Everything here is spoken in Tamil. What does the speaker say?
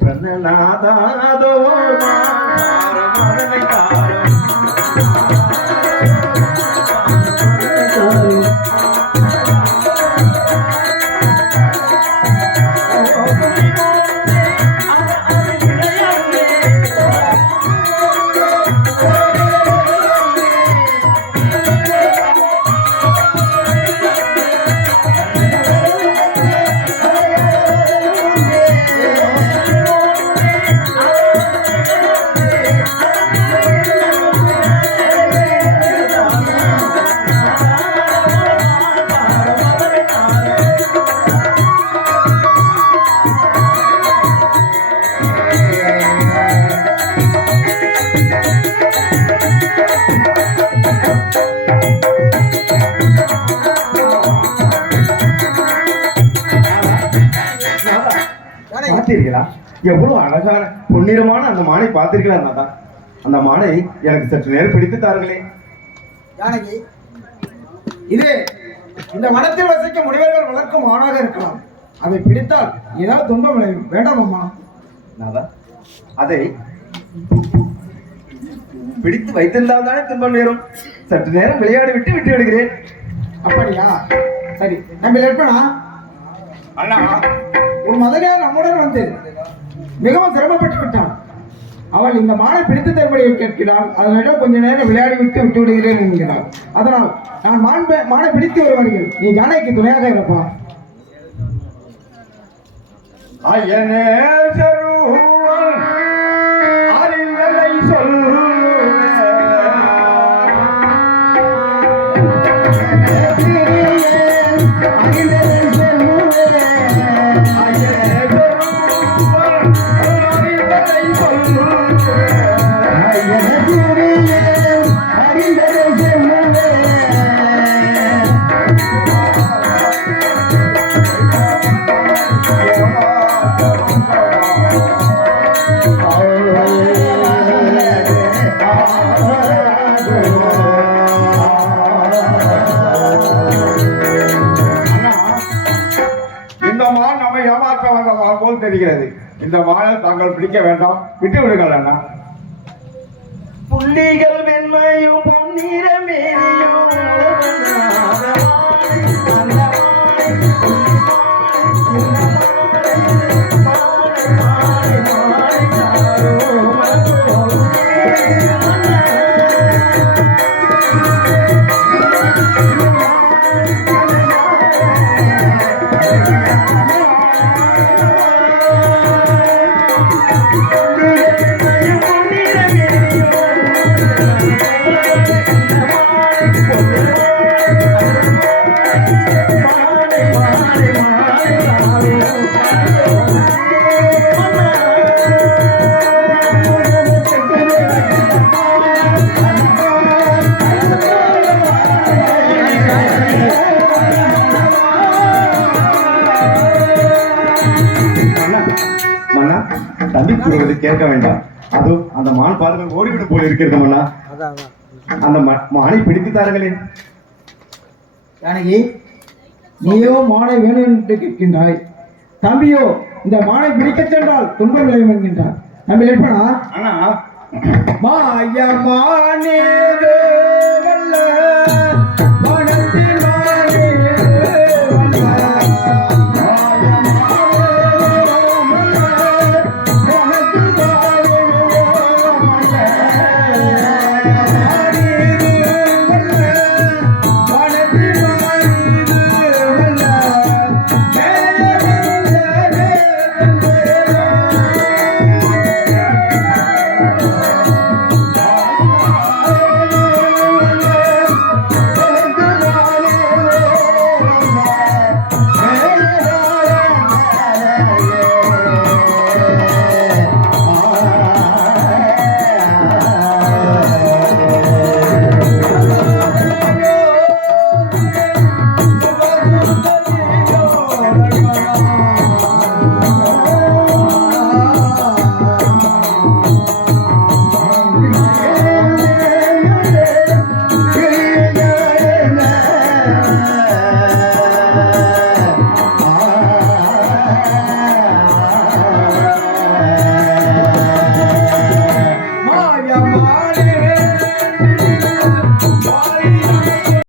பிரணநாதாதோ மரணை தாரம் பார்த்தீர்களா? எவ்வளவு அழகான பொன்னிறமான அந்த மானை பார்த்தீர்களா? அந்த மானை எனக்கு சற்று நேரம் பிடித்து தாருங்களே. ஜானகி, இது இந்த வனத்தில் வசிக்கும் முனிவர்கள் வளர்க்கும் மானாக இருக்கலாம். அதை பிடித்தால் ஏதாவது துன்பம் விளையும். வேண்டாம் அம்மா. நாதா, அதை பிடித்து வைத்திருந்தால் தானே துன்பம் நேரும். சற்று நேரம் விளையாடி விட்டு விட்டு விடுகிறேன். அப்படியா? சரி, நம்ம லேட்பனா அண்ணா, உன் மதனியார் நம்முடன் வந்து மிகவும் சிரமப்பட்டு விட்டான். அவள் இந்த மானை பிடித்து தரும்படியை கேட்கிறாள். அதனிடம் கொஞ்ச நேரம் விளையாடி விட்டு விட்டு விடுகிறேன் என்கிறாள். அதனால் நான் மானை பிடித்து வருவார்கள். நீ ஜானகிக்கு துணையாக இருப்பா. தெரிகிறது. இந்த மானை தாங்கள் பிடிக்க வேண்டாம், விட்டு விடுங்கள் அண்ணா. புள்ளிகள் வெண்மையும் பொன்னிறமேனியும் தம்பி கூறுவது கேட்க வேண்டாம். அதோ அந்த மான் பாருங்கள் ஓடிவிடும் போல இருக்கிறது மன்னா. அந்த மானை பிடித்து தாருங்களே. ஜானகி, நீயோ மானை வேணும் என்று கேட்கின்றாய். தம்பியோ இந்த மானை பிடிக்க சென்றால் துன்பம் விளையும் என்கின்றார். தம்பி லேட்பனா அண்ணா, மாயமானே